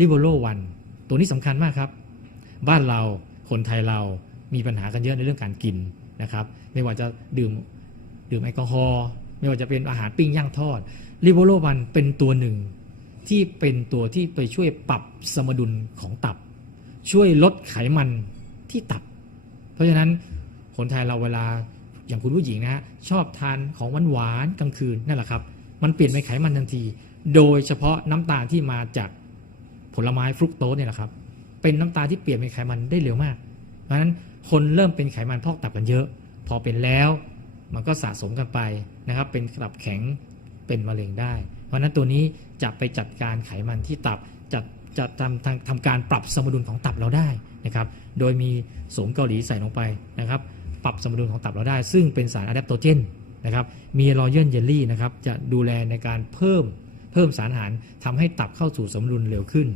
ลิโบโลวันตัวนี้สำคัญมากครับ บ้านเราคนไทยเรามีปัญหากันเยอะในเรื่องการกินนะครับ ไม่ว่าจะดื่มดื่มแอลกอฮอล์ไม่ว่าจะเป็นอาหารปิ้งย่างทอดลิโบโลวันเป็นตัวหนึ่งที่เป็นตัวที่ไปช่วยปรับสมดุลของตับ ช่วยลดไขมันที่ตับ เพราะฉะนั้นคนไทยเราเวลาอย่างคุณผู้หญิงนะฮะชอบทานของหวานๆกลางคืนนั่นแหละครับ มันเปลี่ยนเป็นไขมันทันที โดยเฉพาะน้ำตาลที่มาจาก ผลไม้ฟรุกโตสเนี่ยแหละครับ เป็นน้ำตาลที่เปลี่ยนเป็นไขมันได้เร็วมาก เพราะฉะนั้นคนเริ่มเป็นไขมันพอกตับกันเยอะ พอเป็นแล้วมันก็สะสมกันไปนะครับ เป็นตับแข็งเป็นมะเร็งได้ เพราะฉะนั้นตัวนี้จะไปจัดการไขมันที่ตับจัดจะทำทำทำการปรับสมดุลของตับเราได้นะครับ โดยมีสมเกาหลีใส่ลงไปนะครับ ปรับสมดุลของตับเราได้ ซึ่งเป็นสารอะแดปโตเจนนะครับ มีรอยัลเยลลี่นะครับ จะดูแลในการเพิ่ม เพิ่มสารอาหารทำให้ตับเข้าสู่สมดุลเร็วขึ้น